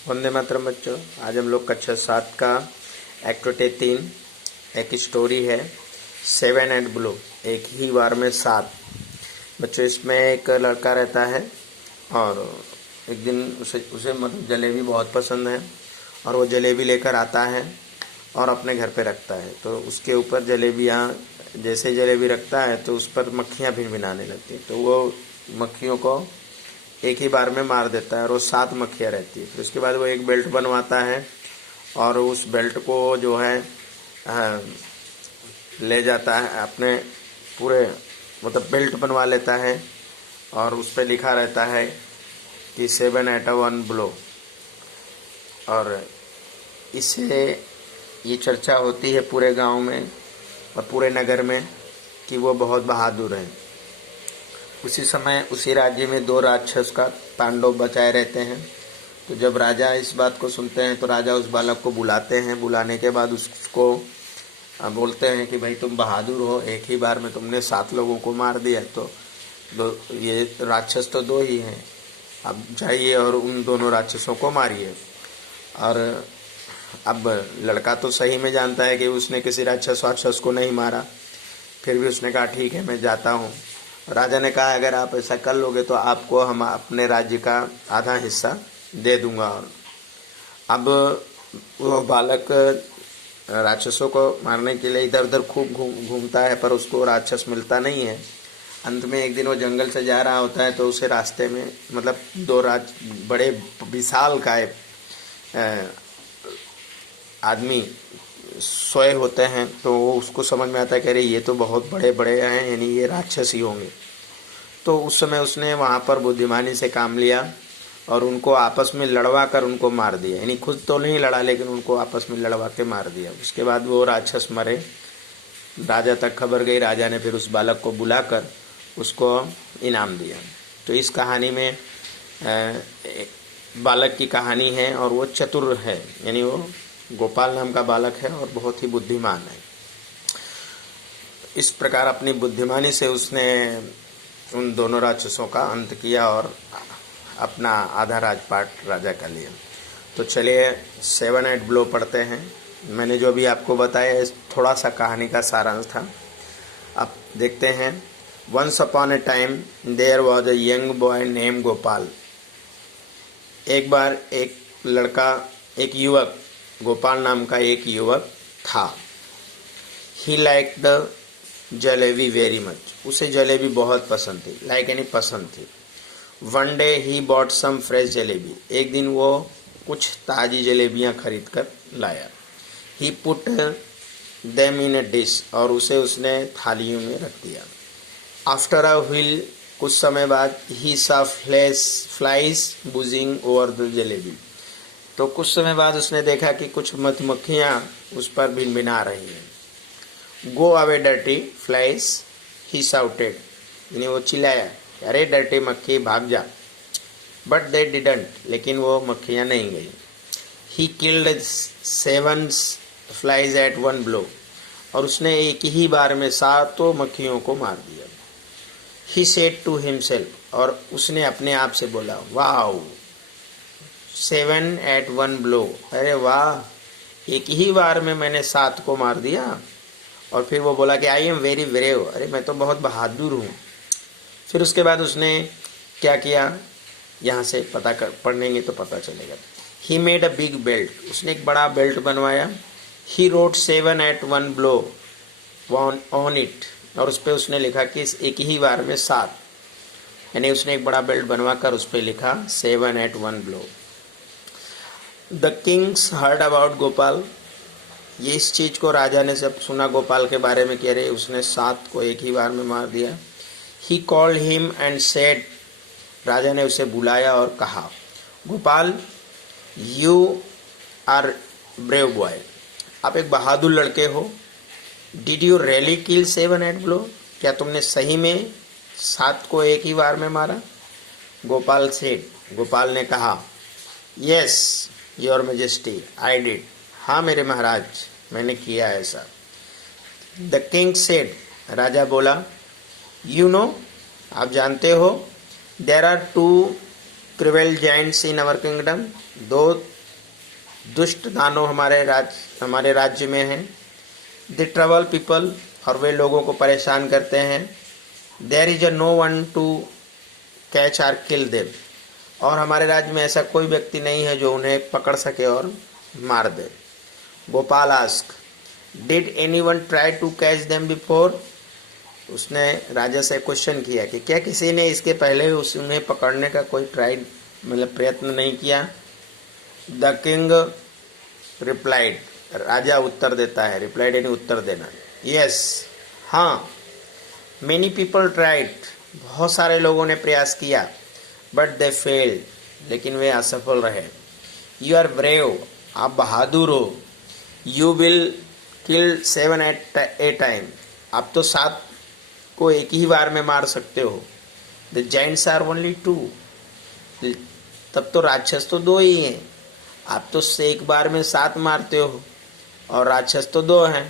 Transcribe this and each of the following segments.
वंदे मातरम बच्चों। आज हम लोग कक्षा 7 का एक्टिविटी 3 एक स्टोरी है 7 एंड ब्लो, एक ही बार में 7। बच्चों, इसमें एक लड़का रहता है और एक दिन उसे मतलब जलेबी बहुत पसंद है और वो जलेबी लेकर आता है और अपने घर पे रखता है। तो उसके ऊपर जलेबियाँ जैसे जलेबी रखता है तो उस पर मक्खियाँ भिनभिनाने लगती हैं। तो वो मक्खियों को एक ही बार में मार देता है और वो 7 मक्खियाँ रहती है। फिर उसके बाद वो एक बेल्ट बनवाता है और उस बेल्ट को जो है ले जाता है अपने पूरे मतलब बेल्ट बनवा लेता है और उस पर लिखा रहता है कि 7 एट 1 ब्लो। और इससे ये चर्चा होती है पूरे गांव में और पूरे नगर में कि वो बहुत बहादुर हैं। उसी समय उसी राज्य में 2 राक्षस का तांडव बचाए रहते हैं। तो जब राजा इस बात को सुनते हैं तो राजा उस बालक को बुलाते हैं। बुलाने के बाद उसको बोलते हैं कि भाई तुम बहादुर हो, एक ही बार में तुमने 7 लोगों को मार दिया। तो ये राक्षस तो 2 ही हैं, अब जाइए और उन दोनों राक्षसों को मारिए। और अब लड़का तो सही में जानता है कि उसने किसी राक्षस को नहीं मारा, फिर भी उसने कहा ठीक है मैं जाता हूँ। राजा ने कहा अगर आप ऐसा कर लोगे तो आपको हम अपने राज्य का आधा हिस्सा दे दूंगा। अब वो बालक राक्षसों को मारने के लिए इधर उधर खूब घूमता है पर उसको राक्षस मिलता नहीं है। अंत में एक दिन वो जंगल से जा रहा होता है तो उसे रास्ते में मतलब 2 बड़े विशालकाय आदमी सोए होते हैं। तो वो उसको समझ में आता है कि अरे ये तो बहुत बड़े बड़े हैं, यानी ये राक्षस ही होंगे। तो उस समय उसने वहाँ पर बुद्धिमानी से काम लिया और उनको आपस में लड़वा कर उनको मार दिया। यानी खुद तो नहीं लड़ा लेकिन उनको आपस में लड़वा के मार दिया। उसके बाद वो राक्षस मरे, राजा तक खबर गई। राजा ने फिर उस बालक को बुलाकर उसको इनाम दिया। तो इस कहानी में बालक की कहानी है और वो चतुर है, यानी वो गोपाल नाम का बालक है और बहुत ही बुद्धिमान है। इस प्रकार अपनी बुद्धिमानी से उसने उन दोनों राक्षसों का अंत किया और अपना आधा राजपाट राजा का लिया। तो चलिए 7 एट ब्लो पढ़ते हैं। मैंने जो भी आपको बताया थोड़ा सा कहानी का सारांश था। अब देखते हैं। Once upon a time there was a young boy name Gopal. एक बार एक लड़का, एक युवक, गोपाल नाम का एक युवक था। He like the jalebi very much. उसे जलेबी बहुत पसंद थी। लाइक यानी पसंद थी। One day he bought some fresh jalebi. एक दिन वो कुछ ताज़ी जलेबियाँ खरीद कर लाया। He put them in a dish. और उसे उसने थालियों में रख दिया। आफ्टर अ व्हील, कुछ समय बाद, ही सा फ्लाइज बुजिंग ओवर द जलेबी। तो कुछ समय बाद उसने देखा कि कुछ मधुमक्खियाँ उस पर भिनभिना रही हैं। गो अवे डर्टी फ्लाइज, ही साउटेड। यानी वो चिल्लाया, अरे डर्टी मक्खी भाग जा। बट दे डिडंट, लेकिन वो मक्खियाँ नहीं गई। He killed 7 flies at 1 blow. और उसने एक ही बार में 7 मक्खियों को मार दिया। He said to himself. और उसने अपने आप से बोला, वाओ 7 एट 1 ब्लो। अरे वाह, एक ही बार में मैंने 7 को मार दिया। और फिर वो बोला कि आई एम वेरी ब्रेव। अरे मैं तो बहुत बहादुर हूँ। फिर उसके बाद उसने क्या किया, यहाँ से पढ़ेंगे तो पता चलेगा। He made a big belt. उसने एक बड़ा बेल्ट बनवाया। He wrote 7 at 1 blow on it. और उस पर उसने लिखा कि एक ही बार में 7, यानी उसने एक बड़ा बेल्ट बनवा कर उस पर लिखा 7 at 1 blow. The kings heard about Gopal. ये इस चीज़ को राजा ने सब सुना गोपाल के बारे में कि अरे उसने 7 को एक ही बार में मार दिया। He called him and said. राजा ने उसे बुलाया और कहा, Gopal you are brave boy. आप एक बहादुर लड़के हो। Did you really kill 7 at blow. क्या तुमने सही में 7 को एक ही बार में मारा। गोपाल सेड। गोपाल ने कहा, yes your majesty I did. हाँ मेरे महाराज, मैंने किया ऐसा। The king said. राजा बोला, यू नो, आप जानते हो, there are 2 cruel giants in our kingdom, 2 दुष्ट दानव हमारे राज्य में हैं। दे ट्रबल पीपल, और वे लोगों को परेशान करते हैं। There is no one to catch or kill them, और हमारे राज्य में ऐसा कोई व्यक्ति नहीं है जो उन्हें पकड़ सके और मार दे। Gopal ask, did anyone try to catch them before? उसने राजा से क्वेश्चन किया कि क्या किसी ने इसके पहले उन्हें पकड़ने का कोई प्रयत्न नहीं किया? द किंग रिप्लाइड, राजा उत्तर देता है, रिप्लाइड यानी उत्तर देना। यस, हाँ, मेनी पीपल ट्राइड, बहुत सारे लोगों ने प्रयास किया। बट दे फेल्ड, लेकिन वे असफल रहे। यू आर ब्रेव, आप बहादुर हो। You will kill 7 at a time, आप तो 7 को एक ही बार में मार सकते हो। द जाइंट्स आर ओनली 2, तब तो राक्षस तो 2 ही हैं, आप तो एक बार में 7 मारते हो और राक्षस तो 2 हैं।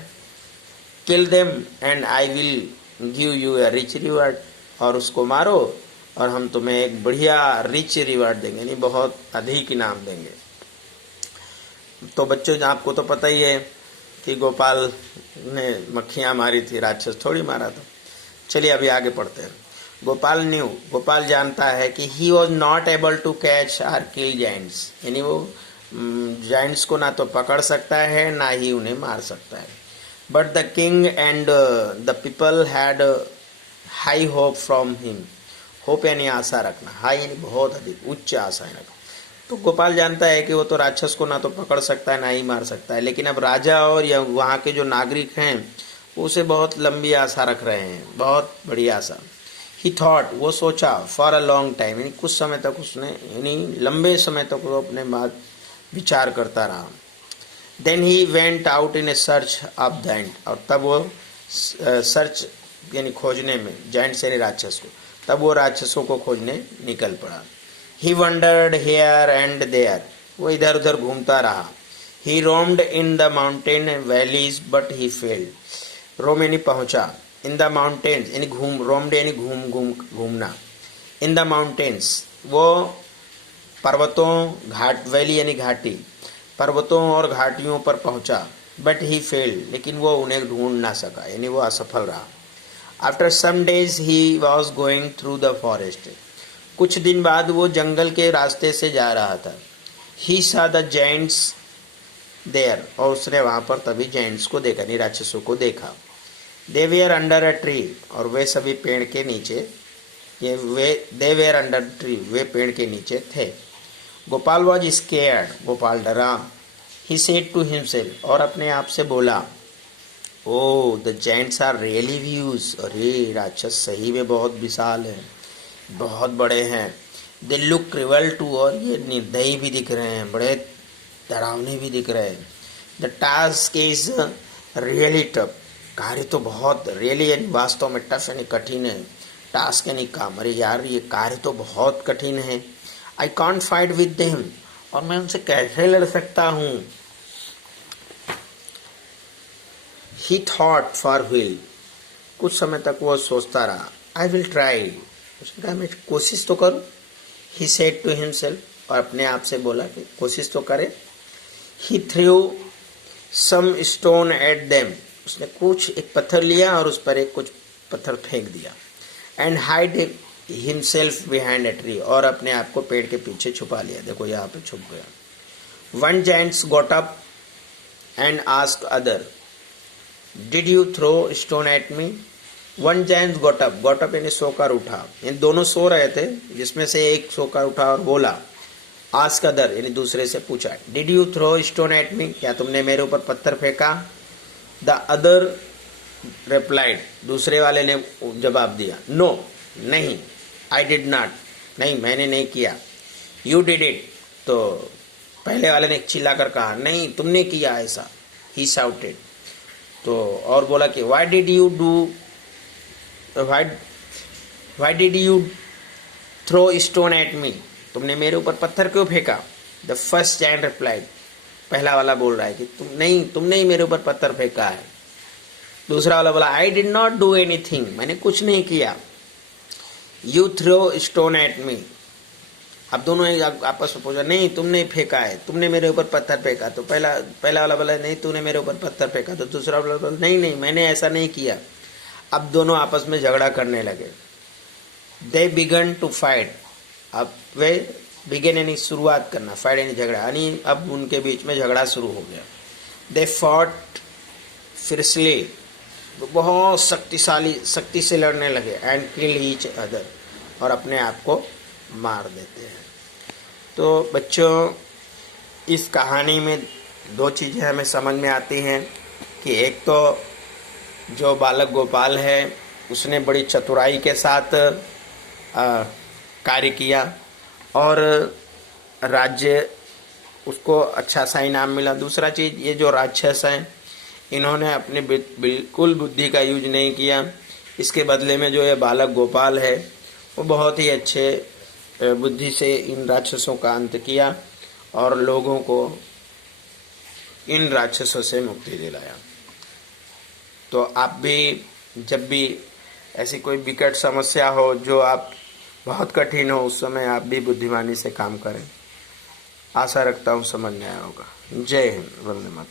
Kill them and I will give you a rich reward, और उसको मारो और हम तुम्हें एक बढ़िया रिच रिवार्ड देंगे, यानी बहुत अधिक इनाम देंगे। तो बच्चों, आपको तो पता ही है कि गोपाल ने मक्खियाँ मारी थी, राक्षस थोड़ी मारा था। चलिए अभी आगे पढ़ते हैं। गोपाल जानता है कि he was not able to catch or kill giants, यानी वो जाइंट्स को ना तो पकड़ सकता है ना ही उन्हें मार सकता है। But the king and the people had high hope from him, hope यानी आशा रखना, हाई यानी बहुत अधिक, उच्च आशाएं रखना। तो गोपाल जानता है कि वो तो राक्षस को ना तो पकड़ सकता है ना ही मार सकता है, लेकिन अब राजा और या वहाँ के जो नागरिक हैं उसे बहुत लंबी आशा रख रहे हैं, बहुत बड़ी आशा। ही थॉट, वो सोचा, फॉर अ लॉन्ग टाइम, यानी कुछ समय तक उसने, यानी लंबे समय तक वो अपने बात विचार करता रहा। Then he went out in a search of the end, और तब वो सर्च यानी खोजने में, जाइंट्स यानी राक्षस को, तब वो राक्षसों को खोजने निकल पड़ा। He wandered here and there, वो इधर उधर घूमता रहा। He roamed in the mountain valleys but he failed, roam यानी पहुंचा, इन द माउंटेन्स यानी रोम्ड यानी घूमना। इन द माउंटेन्स, वो पर्वतों, घाट, वैली यानी घाटी, पर्वतों और घाटियों पर पहुंचा। बट ही फेल्ड, लेकिन वो उन्हें ढूंढ ना सका, यानी वो असफल रहा। After some days he was going through the forest, कुछ दिन बाद वो जंगल के रास्ते से जा रहा था। ही सा द जाइंट्स देयर, और उसने वहां पर तभी जाइंट्स को देखा, यानी राक्षसों को देखा। दे वेयर अंडर अ ट्री, और वे सभी पेड़ के नीचे, दे वेयर अंडर ट्री, वे पेड़ के नीचे थे। गोपाल वॉज स्केयर्ड, गोपाल डरा। ही सेड टू हिमसेल्फ, और अपने आप से बोला, oh the giants are really huge, अरे राक्षस सही में बहुत विशाल है, बहुत बड़े हैं। दे लुक क्रिवल टू, और ये निर्दयी भी दिख रहे हैं, बड़े डरावने भी दिख रहे हैं। The task is really tough, कार्य तो बहुत, रियली यानी वास्तव में, टफ यानी कठिन है, टास्क यानी काम, अरे यार ये कार्य तो बहुत कठिन है। I can't fight with them, और मैं उनसे कैसे लड़ सकता हूँ। ही थॉट फॉर व्हील, कुछ समय तक वो सोचता रहा। आई विल ट्राई, उसने कहा मैं कोशिश तो करूँ। ही सेड टू हिमसेल्फ, और अपने आप से बोला कि कोशिश तो करे। He threw some stone at them, उसने कुछ एक पत्थर लिया और उस पर एक कुछ पत्थर फेंक दिया। And hide himself behind a tree, और अपने आप को पेड़ के पीछे छुपा लिया, देखो यहाँ पे छुप गया। One giants got up and asked other, did you throw stone at me? One giant got up यानी सोकर उठा, इन दोनों सो रहे थे, जिसमें से एक सोकर उठा और बोला, आस्क अदर यानी दूसरे से पूछा, did you throw stone at me, क्या तुमने मेरे ऊपर पत्थर फेंका? द अदर रिप्लाइड, दूसरे वाले ने जवाब दिया, नो, नहीं, आई डिड नॉट, नहीं मैंने नहीं किया। यू डिड इट, तो पहले वाले ने चिल्लाकर कहा, नहीं तुमने किया ऐसा। ही शाउटेड, तो और बोला कि why did you throw stone at me, तुमने मेरे ऊपर पत्थर क्यों फेंका? द फर्स्ट जायंट रिप्लाइड, पहला वाला बोल रहा है कि तुमने ही मेरे ऊपर पत्थर फेंका है। दूसरा वाला बोला, I did not do anything, मैंने कुछ नहीं किया। You throw stone at me, अब दोनों आपस में पूछा, नहीं तुमने फेंका है, तुमने मेरे ऊपर पत्थर फेंका। तो पहला वाला बोला, नहीं तूने मेरे ऊपर पत्थर फेंका। तो दूसरा वाला बोला, नहीं मैंने ऐसा नहीं किया। अब दोनों आपस में झगड़ा करने लगे। They begin to fight. अब वे बिगन यानी शुरुआत करना, फाइट यानी झगड़ा, यानी अब उनके बीच में झगड़ा शुरू हो गया। दे फॉट फियरसली, बहुत शक्ति से लड़ने लगे। एंड किल ईच अदर, और अपने आप को मार देते हैं। तो बच्चों, इस कहानी में दो चीज़ें हमें समझ में आती हैं कि एक तो जो बालक गोपाल है उसने बड़ी चतुराई के साथ कार्य किया और राज्य उसको अच्छा सा इनाम मिला। दूसरा चीज़, ये जो राक्षस हैं इन्होंने अपनी बिल्कुल बुद्धि का यूज नहीं किया। इसके बदले में जो ये बालक गोपाल है वो बहुत ही अच्छे बुद्धि से इन राक्षसों का अंत किया और लोगों को इन राक्षसों से मुक्ति दिलाया। तो आप भी जब भी ऐसी कोई विकट समस्या हो जो आप बहुत कठिन हो, उस समय आप भी बुद्धिमानी से काम करें। आशा रखता हूँ समझ में आया होगा। जय हिंद, वंदे मातरम।